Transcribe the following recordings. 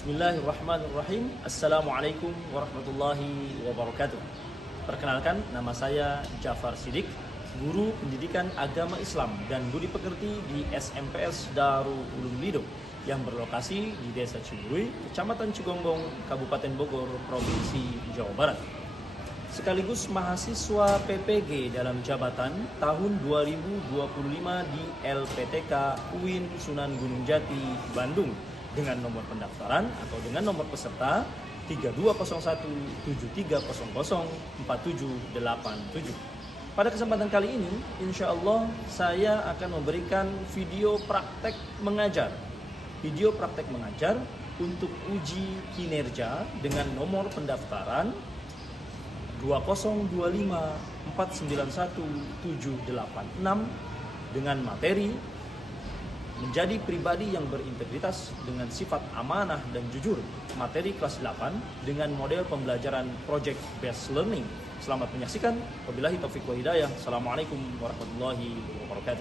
Bismillahirrahmanirrahim. Assalamualaikum warahmatullahi wabarakatuh. Perkenalkan, nama saya Jafar Sidik, guru pendidikan agama Islam dan budi pekerti di SMPS Darul Ulum Lido yang berlokasi di Desa Ciburui, Kecamatan Cigonggong, Kabupaten Bogor, Provinsi Jawa Barat. Sekaligus mahasiswa PPG dalam jabatan tahun 2025 di LPTK UIN Sunan Gunung Jati, Bandung, dengan nomor pendaftaran atau dengan nomor peserta 320173004787. Pada kesempatan kali ini, insya Allah saya akan memberikan video praktek mengajar untuk uji kinerja dengan nomor pendaftaran 20254917886 dengan materi menjadi pribadi yang berintegritas dengan sifat amanah dan jujur, materi kelas 8 dengan model pembelajaran project based learning. Selamat menyaksikan. Wabillahi taufiq wa hidayah. Assalamualaikum warahmatullahi wabarakatuh.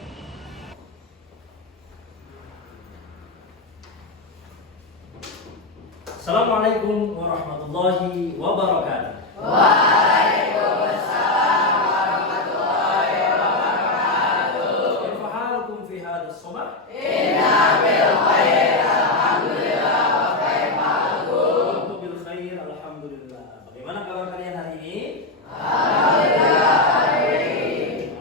Assalamualaikum warahmatullahi wabarakatuh. Waalaikumsalam warahmatullahi wabarakatuh. Kaifa halukum fi hadzal sabah? Inna bil khair, alhamdulillah. Wa kaifa halukum? Aku bil khair, alhamdulillah. Bagaimana kabar kalian hari ini? Alhamdulillah. Baik,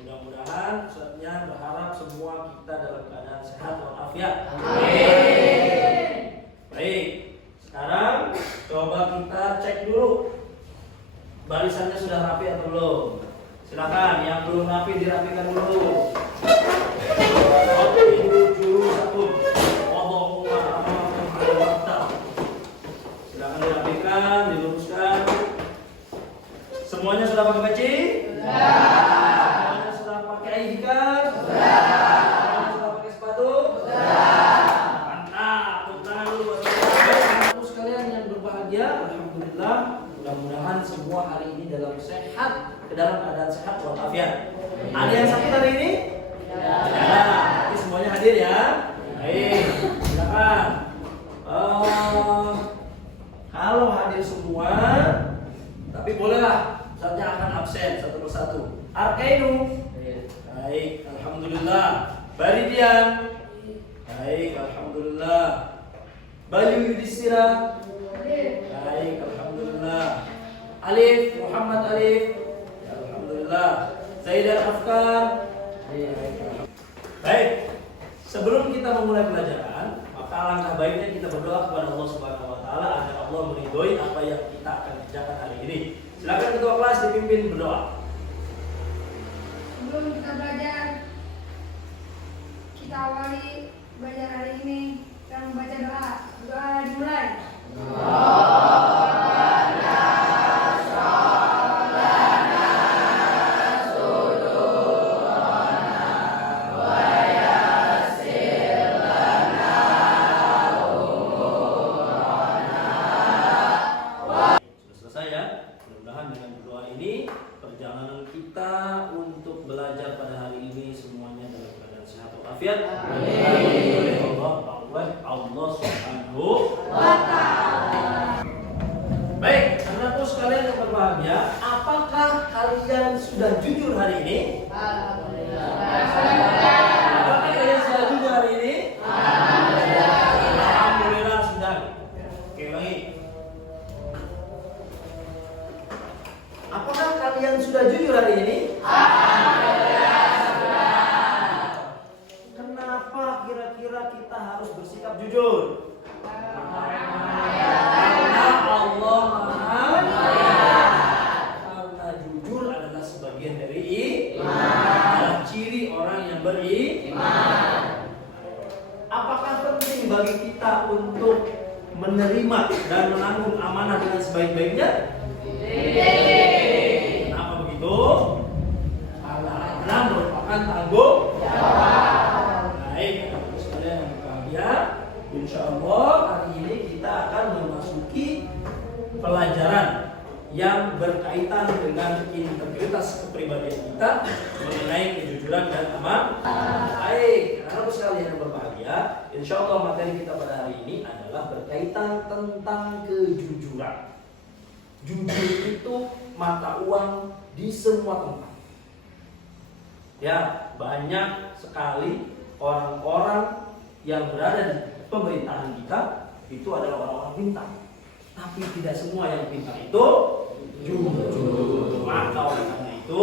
mudah-mudahan ustadznya berharap semua kita dalam keadaan sehat walafiat. Amin. Baik, sekarang coba kita cek dulu barisannya sudah rapi atau belum. Silakan yang belum rapi dirapikan dulu. Silakan dirapikan, diluruskan. Semuanya sudah pakai peci? Sudah. Semuanya sudah pakai ID card? Sudah. Semuanya sudah pakai sepatu? Sudah. Mantap, tepuk tangan dulu buat terus kalian yang berbahagia. Alhamdulillah, mudah-mudahan semua hari ini dalam dalam keadaan sehat walafiat. Ada yang sakit hari ini? Ya, nanti semuanya hadir ya. Baik, silakan. Kalau hadir semua, tapi bolehlah saatnya akan absen satu persatu. Arkainu. Baik, alhamdulillah. Baridian. Baik, alhamdulillah. Bayu Yudhistira. Baik, alhamdulillah. Alif, Muhammad Alif. Alhamdulillah. Zaidan Afkar. Baik, sebelum kita memulai pelajaran, maka alangkah baiknya kita berdoa kepada Allah Subhanahu wa taala agar Allah meridhoi apa yang kita akan kerjakan hari ini. Silakan ketua kelas dipimpin berdoa. Sebelum kita belajar, kita awali belajar hari ini dengan membaca doa. Doa dimulai. Sudah selesai ya. Mudah-mudahan dengan berdoa ini perjalanan kita untuk belajar pada hari ini semuanya dalam keadaan sehat walafiat. Amin. Allah Subhanahu wa taala. Baik, anak-anakku sekalian yang berbahagia, apakah kalian sudah jujur hari ini? Alhamdulillah. Apakah kalian sudah jujur hari ini? Alhamdulillah sudah. Oke, lagi. Apakah kalian sudah jujur hari ini? Kenapa kira-kira kita harus bersikap jujur? Karena Allah Maha Karena jujur adalah sebagian dari iman. Ciri orang yang beriman. Apakah penting bagi kita untuk menerima dan menanggung amanah dengan sebaik-baiknya? Kenapa begitu? Karena amanah merupakan tanggung jawab. Baik, sekalian yang berbahagia, insya Allah hari ini kita akan memasuki pelajaran yang berkaitan dengan integritas kepribadian kita mengenai kejujuran dan amanah. Baik, anak-anak sekalian yang berbahagia, insya Allah materi kita pada hari ini adalah adalah berkaitan tentang kejujuran. Jujur itu mata uang di semua tempat. Ya, banyak sekali orang-orang yang berada di pemerintahan kita itu adalah orang-orang pintar. Tapi tidak semua yang pintar itu jujur. Maka oleh karena itu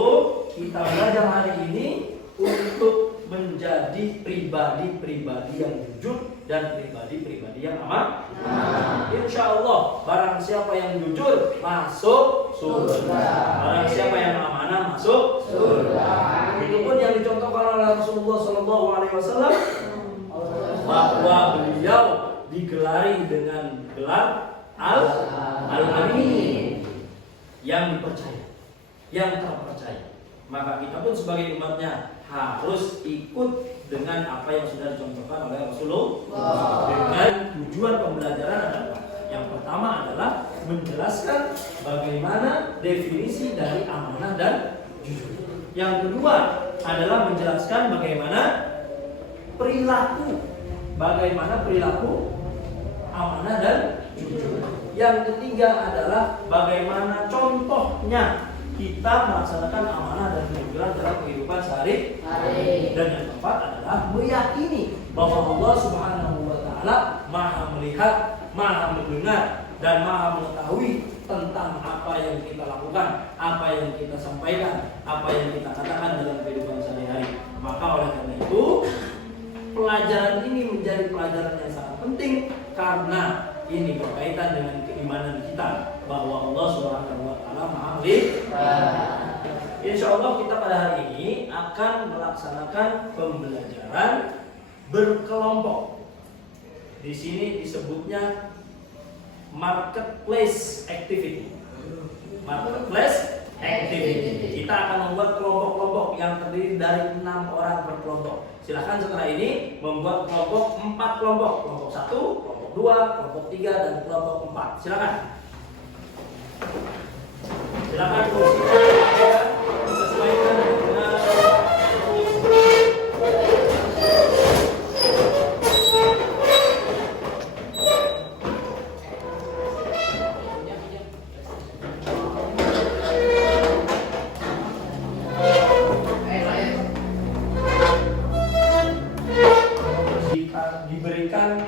kita belajar hari ini untuk menjadi pribadi-pribadi yang jujur dan pribadi-pribadi yang aman. Insya Allah barang siapa yang jujur masuk surga. Barang siapa yang amanah masuk surga. Itu pun yang dicontohkan oleh Rasulullah SAW bahwa beliau digelari dengan gelar Al-Amin, yang dipercaya, yang terpercaya. Maka kita pun sebagai umatnya harus ikut dengan apa yang sudah dicontohkan oleh Rasulullah. Dengan tujuan pembelajaran adalah yang pertama adalah menjelaskan bagaimana definisi dari amanah dan jujur. Yang kedua adalah menjelaskan bagaimana perilaku amanah dan jujur. Yang ketiga adalah bagaimana contohnya kita melaksanakan amanah dan kejujuran dalam kehidupan sehari-hari. Dan yang keempat adalah meyakini bahwa Allah Subhanahu wa taala Maha melihat, Maha mendengar, dan Maha mengetahui tentang apa yang kita lakukan, apa yang kita sampaikan, apa yang kita katakan dalam kehidupan sehari-hari. Maka oleh karena itu pelajaran ini menjadi pelajaran yang sangat penting karena ini berkaitan dengan keimanan kita bahwa Allah Subhanahu wa taala Maha melihat. Insya Allah kita pada hari ini akan melaksanakan pembelajaran berkelompok. Di sini disebutnya marketplace activity. Marketplace activity. Kita akan membuat kelompok-kelompok yang terdiri dari 6 orang per kelompok. Silahkan setelah ini membuat kelompok 4 kelompok. Kelompok 1, kelompok 2, kelompok 3, dan kelompok 4. Silakan. Silakan sesuaikan dengan diberikan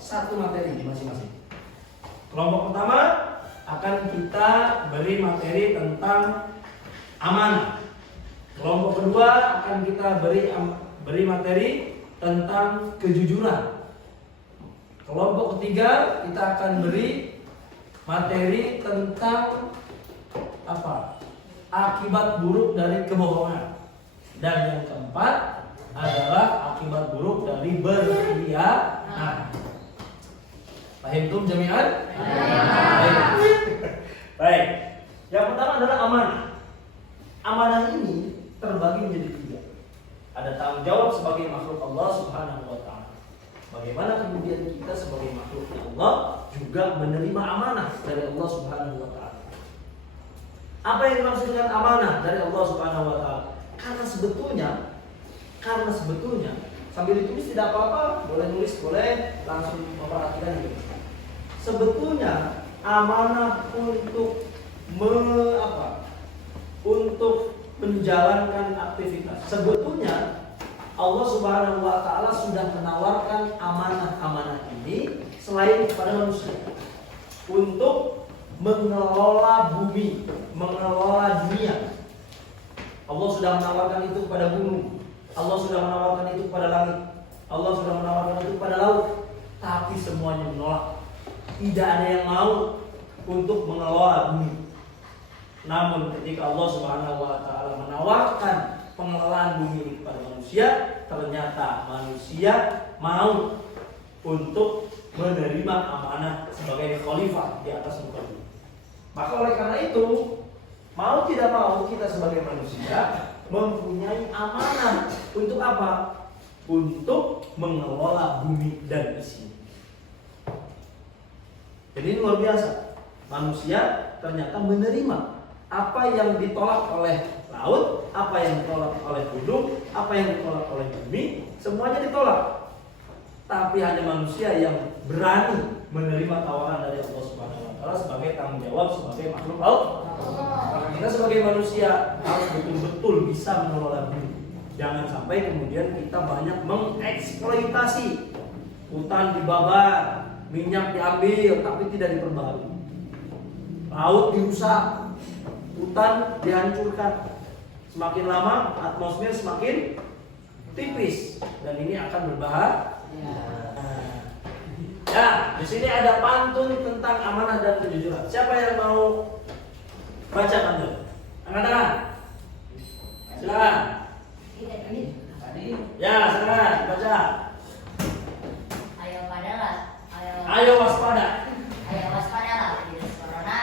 satu materi masing-masing. Kelompok pertama akan kita beri materi tentang amanah. Kelompok kedua akan kita beri materi tentang kejujuran. Kelompok ketiga kita akan beri materi tentang akibat buruk dari kebohongan. Dan yang keempat adalah akibat buruk dari berkhianat. Fahimtum jami'an? Baik. Yang pertama adalah amanah. Amanah ini terbagi menjadi 3. Ada tanggung jawab sebagai makhluk Allah Subhanahu wa taala. Bagaimana kemudian kita sebagai makhluk Allah juga menerima amanah dari Allah Subhanahu wa taala. Apa yang dimaksud dengan amanah dari Allah Subhanahu wa taala? Karena sebetulnya sambil ditulis tidak apa-apa, boleh nulis, boleh langsung memperhatikan gitu. Sebetulnya amanah untuk menjalankan aktivitas. Sebetulnya Allah Subhanahu wa taala sudah menawarkan amanah-amanah ini selain kepada manusia untuk mengelola bumi, mengelola dunia. Allah sudah menawarkan itu kepada gunung, Allah sudah menawarkan itu kepada langit, Allah sudah menawarkan itu kepada laut, tapi semuanya menolak. Tidak ada yang mau untuk mengelola bumi. Namun ketika Allah Subhanahu wa taala menawarkan pengelolaan bumi ini kepada manusia, ternyata manusia mau untuk menerima amanah sebagai khalifah di atas muka bumi. Maka oleh karena itu, mau tidak mau kita sebagai manusia mempunyai amanah untuk apa? Untuk mengelola bumi dan isinya. Jadi luar biasa. Manusia ternyata menerima apa yang ditolak oleh laut, apa yang ditolak oleh gunung, apa yang ditolak oleh bumi, semuanya ditolak. tapi hanya manusia yang berani menerima tawaran dari Allah Subhanahu wa taala sebagai tanggung jawab sebagai makhluk Allah. Maka kita sebagai manusia harus betul-betul bisa mengelola diri. Jangan sampai kemudian kita banyak mengeksploitasi. Hutan dibabar, minyak diambil tapi tidak diperbarui. Laut dirusak, hutan dihancurkan. Semakin lama atmosfer semakin tipis dan ini akan berbahaya. Ya, di sini ada pantun tentang amanah dan kejujuran. Siapa yang mau baca pantun? Angkat tangan. Silakan. Ya, silakan baca. Ayo padalah, Ayo waspada. ayo waspadalah virus corona.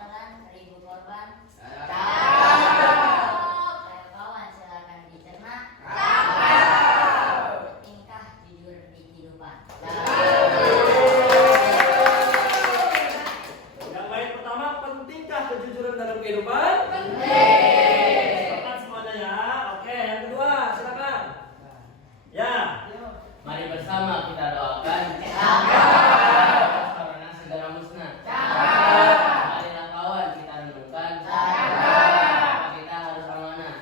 Menelan ribu korban. Ayo kawan silakan dicerna. Tingkah jujur di kehidupan. Yang baik pertama, pentingkah kejujuran dalam kehidupan? Sepakat semuanya ya. Oke, yang kedua, silakan. Ya. Mari bersama kita doakan corona segera musnah. Marilah kawan kita renungkan kita harus amanah.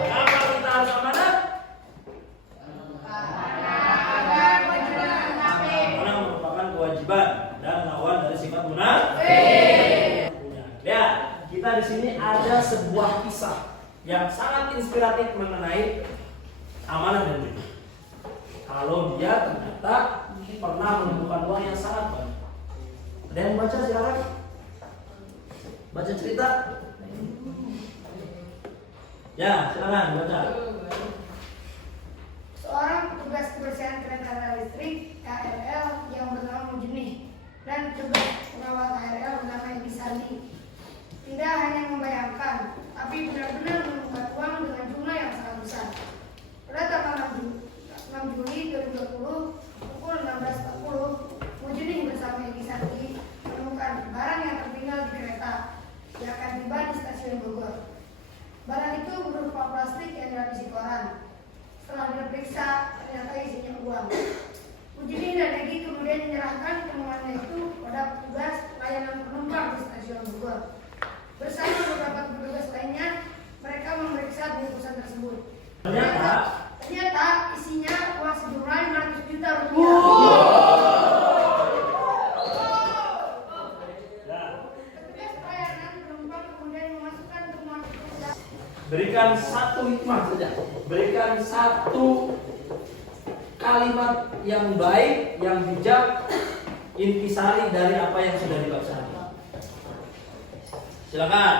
Kenapa kita harus amanah? Karena merupakan kewajiban dan lawan dari sifat munafik. Ya, kita di sini ada sebuah kisah yang sangat inspiratif mengenai amanah dan jujur. Kalau dia ternyata pernah menemukan uang yang sangat banyak. Ada yang baca silakan. Baca cerita. Ya, silakan baca. Seorang petugas kebersihan kereta rel listrik KRL yang bernama Mujni dan petugas pengawal KRL bernama Ibi Sandi tidak hanya membayangkan, tapi benar-benar menemukan uang dengan jumlah yang sangat besar. Pada tanggal 6 Juli 2020 pukul 16.40, Mujni bersama Ibi Sandi menemukan barang yang tertinggal di kereta yang akan tiba di stasiun Bogor. Barang itu berupa plastik yang dilapisi koran. Setelah diperiksa, ternyata isinya uang. Mujni dan Egi kemudian menyerahkan temuannya itu pada petugas layanan penumpang di stasiun Bogor. Bersama beberapa petugas lainnya, mereka memeriksa bungkusan tersebut. Ternyata isinya uang sejumlah 500 juta rupiah. Petugas pelayanan penumpang kemudian memasukkan temuan itu ke dalam. Berikan satu hikmah saja. Berikan satu kalimat yang baik, yang bijak, intisari dari apa yang sudah dibaca. Silakan.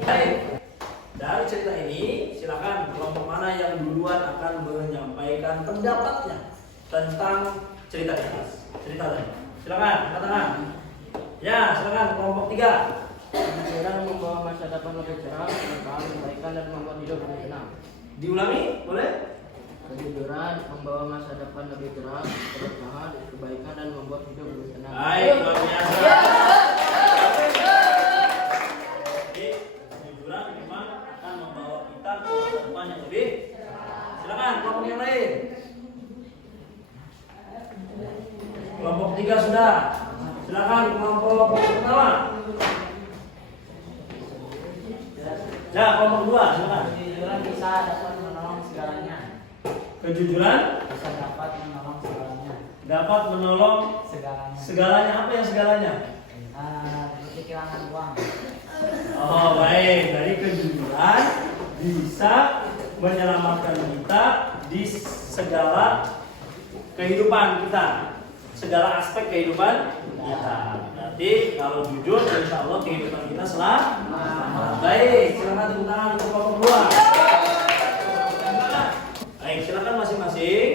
Baik. Dari cerita ini, silakan kelompok mana yang duluan akan menyampaikan pendapatnya tentang cerita ini. Cerita tadi. Silakan, katakan. Ya, silakan kelompok 3. Kejujuran membawa masa depan lebih cerah, berkah, kebaikan dan membuat hidup lebih tenang. Diulangi, boleh? Kejujuran membawa masa depan lebih cerah, berkah, kebaikan dan membuat hidup lebih tenang. Baik, luar biasa. Jadi, kejujuran memang akan membawa kita ke masa depan yang lebih. Silakan, kelompok yang lain. Kelompok 3 sudah. Silakan kelompok pertama. Ya, kelompok 2, silakan. Kejujuran bisa dapat menolong segalanya. Kejujuran Bisa dapat menolong segalanya. dapat menolong Segalanya. segalanya. Apa yang segalanya? Seperti kehilangan uang. Oh, baik. Dari kejujuran bisa menyelamatkan kita di segala kehidupan kita, segala aspek kehidupan kita. Berarti kalau jujur, insya Allah kehidupan kita selamat. Baik, silakan tepuk tangan untuk kelompok 2. Baik, silakan masing-masing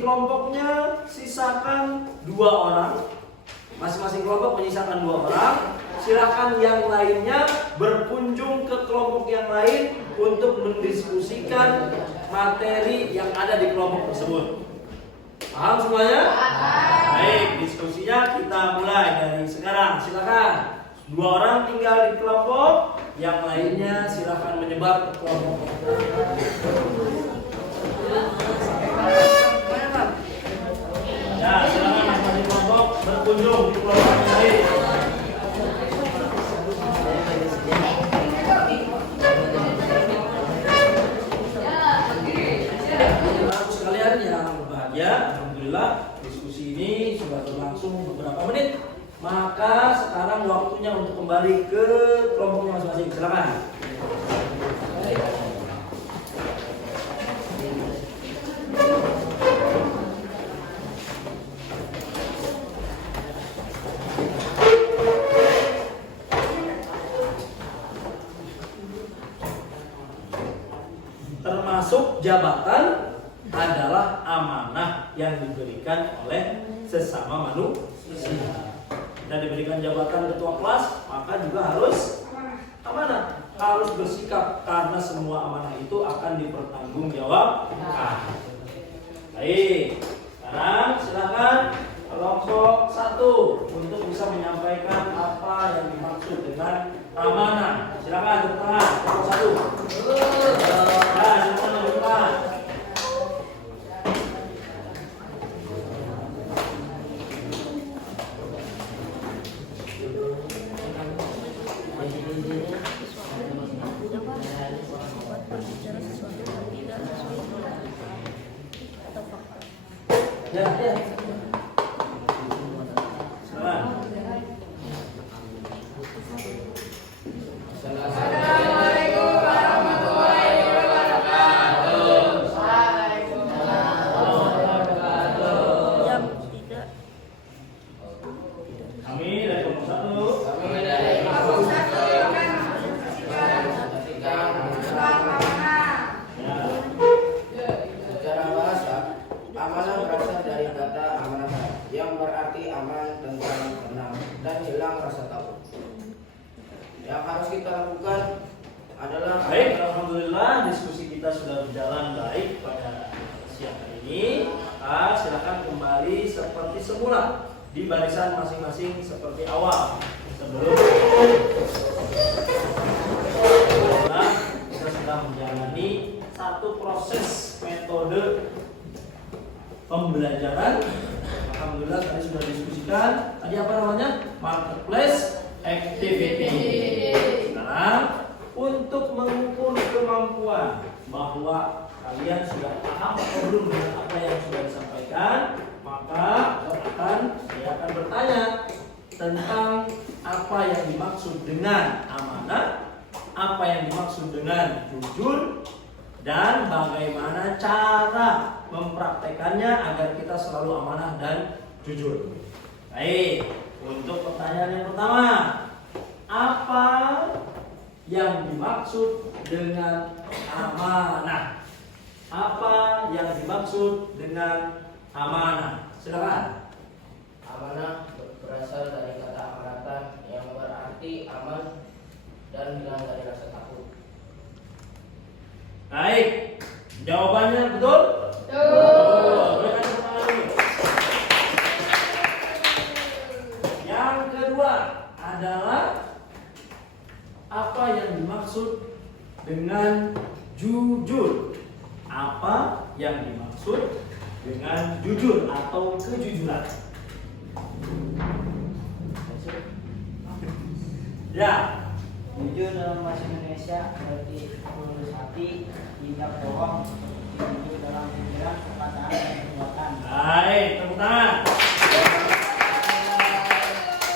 kelompoknya sisakan 2 orang. Masing-masing kelompok menyisakan 2 orang. Silakan yang lainnya berkunjung ke kelompok yang lain untuk mendiskusikan materi yang ada di kelompok tersebut. Paham semuanya? Baik, diskusinya kita mulai dari sekarang. Silakan. 2 orang tinggal di kelompok, yang lainnya silakan menyebar ke kelompok. Ya, silakan masing-masing kelompok berkunjung di kelompok yang lain. Bapak sekalian yang berbahagia, alhamdulillah diskusi ini sudah berlangsung beberapa menit. Maka sekarang waktunya untuk kembali ke kelompoknya masing-masing. Silakan. Termasuk jabatan adalah amanah yang diberikan oleh sesama manusia. Dan diberikan jabatan ketua kelas, maka juga harus amanah. Harus bersikap karena semua amanah itu akan dipertanggungjawabkan. Baik, sekarang silakan kelompok 1 untuk bisa menyampaikan apa yang dimaksud dengan amanah. Silakan tengah kelompok 1. Ya, silakan menunjukkan. Ya, ya. Silakan. Assalamualaikum warahmatullahi wabarakatuh. Kami dari kelompok 1. Kelompok 1 akan mempromosikan Islam amanah. Ya. Secara bahasa, amanah berasal dari kata amanah yang berarti aman, tentram, tenang, dan hilang rasa takut. Yang harus kita lakukan adalah Baik, alhamdulillah diskusi kita sudah berjalan baik pada siang hari ini. Maka silakan kembali seperti semula di barisan masing-masing seperti awal. Sebelum kita sedang menjalani satu proses metode pembelajaran. Alhamdulillah tadi sudah diskusikan. Tadi apa namanya? Marketplace activity. Sekarang untuk mengukur kemampuan bahwa kalian sudah paham atau belum dengan apa yang sudah disampaikan, maka saya akan bertanya tentang apa yang dimaksud dengan amanah, apa yang dimaksud dengan jujur, dan bagaimana cara mempraktekannya agar kita selalu amanah dan jujur. Baik, untuk pertanyaan yang pertama, apa yang dimaksud dengan amanah? Apa yang dimaksud dengan amanah? Silakan. amanah berasal dari kata amanatan yang berarti aman dan hilang dari rasa takut. Baik, jawabannya betul? Betul. Berikan tepuk tangan dulu. Yang kedua adalah apa yang dimaksud dengan jujur? Apa yang dimaksud dengan jujur atau kejujuran? Ya, Jujur dalam bahasa Indonesia berarti tulus hati, tidak bohong, jujur dalam pikiran, perkataan, dan perbuatan. baik, tepuk tangan.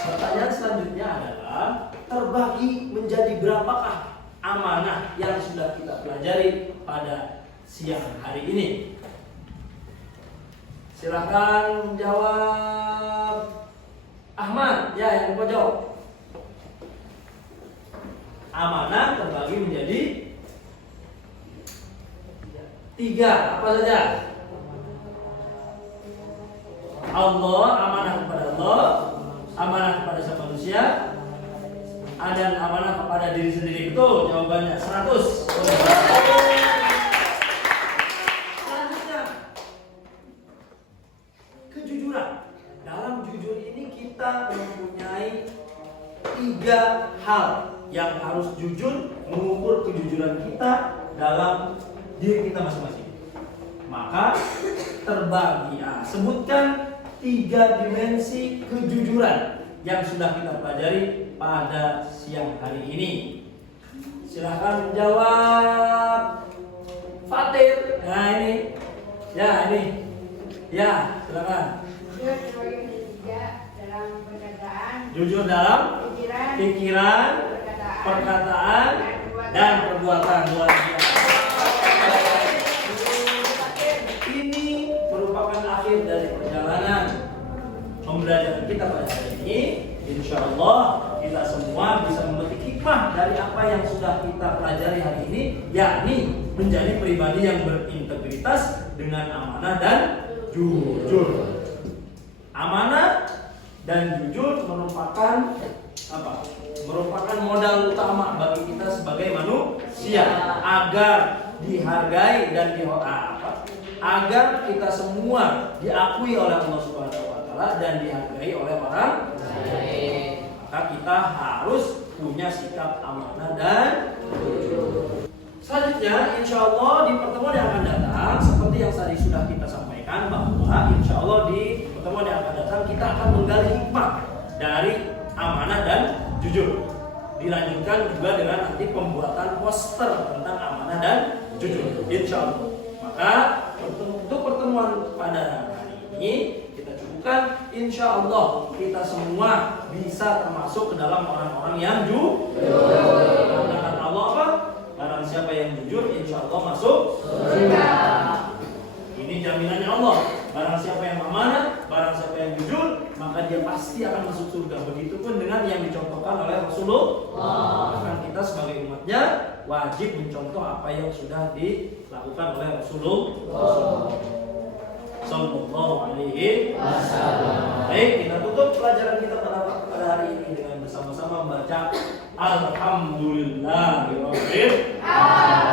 Pertanyaan selanjutnya adalah terbagi menjadi berapakah amanah yang sudah kita pelajari pada siang hari ini? Silakan jawab. Ahmad, ya yang mau jawab. Amanah terbagi menjadi 3, apa saja? Allah, amanah kepada Allah, amanah kepada sama manusia, dan amanah kepada diri sendiri. Betul jawabannya 100. Selanjutnya, kejujuran. Dalam jujur ini kita mempunyai 3 hal yang harus jujur mengukur kejujuran kita dalam diri kita masing-masing. Maka terbagi, sebutkan 3 dimensi kejujuran yang sudah kita pelajari pada siang hari ini. Silahkan menjawab. Fatir. Nah ini. Ya, silakan. Jujur sebagai ketiga dalam perkataan, Jujur dalam pikiran, perkataan, dan perbuatan. Luar biasa. Ini merupakan akhir dari perjalanan pembelajaran kita pada hari ini. Insya Allah kita semua bisa memetik hikmah dari apa yang sudah kita pelajari hari ini, yakni menjadi pribadi yang berintegritas dengan amanah dan jujur. Amanah dan jujur merupakan apa? Merupakan modal utama bagi kita sebagai manusia agar dihargai dan agar kita semua diakui oleh Allah Subhanahu wa taala dan dihargai oleh orang lain. Maka kita harus punya sikap amanah dan jujur. Selanjutnya, insya Allah di pertemuan yang akan datang, seperti yang tadi sudah kita sampaikan, bahwa insya Allah di pertemuan yang akan datang kita akan menggali hikmah dari amanah dan jujur. Dilanjutkan juga dengan nanti pembuatan poster tentang amanah dan jujur, insya Allah. Maka untuk pertemuan pada hari ini kita cukupkan, insya Allah kita semua bisa termasuk ke dalam orang-orang yang jujur. Katakan Allah apa? Barang siapa yang jujur, insya Allah masuk surga. Ini jaminannya Allah. Barang siapa yang amanah, barang siapa yang jujur, maka dia pasti akan masuk surga. Begitupun dengan yang dicontohkan oleh Rasulullah. Bahkan kita sebagai umatnya wajib mencontoh apa yang sudah dilakukan oleh Rasulullah. Sallallahu alaihi wasallam. Baik, kita tutup pelajaran kita pada hari ini dengan bersama-sama membaca Alhamdulillahirabbil alamin.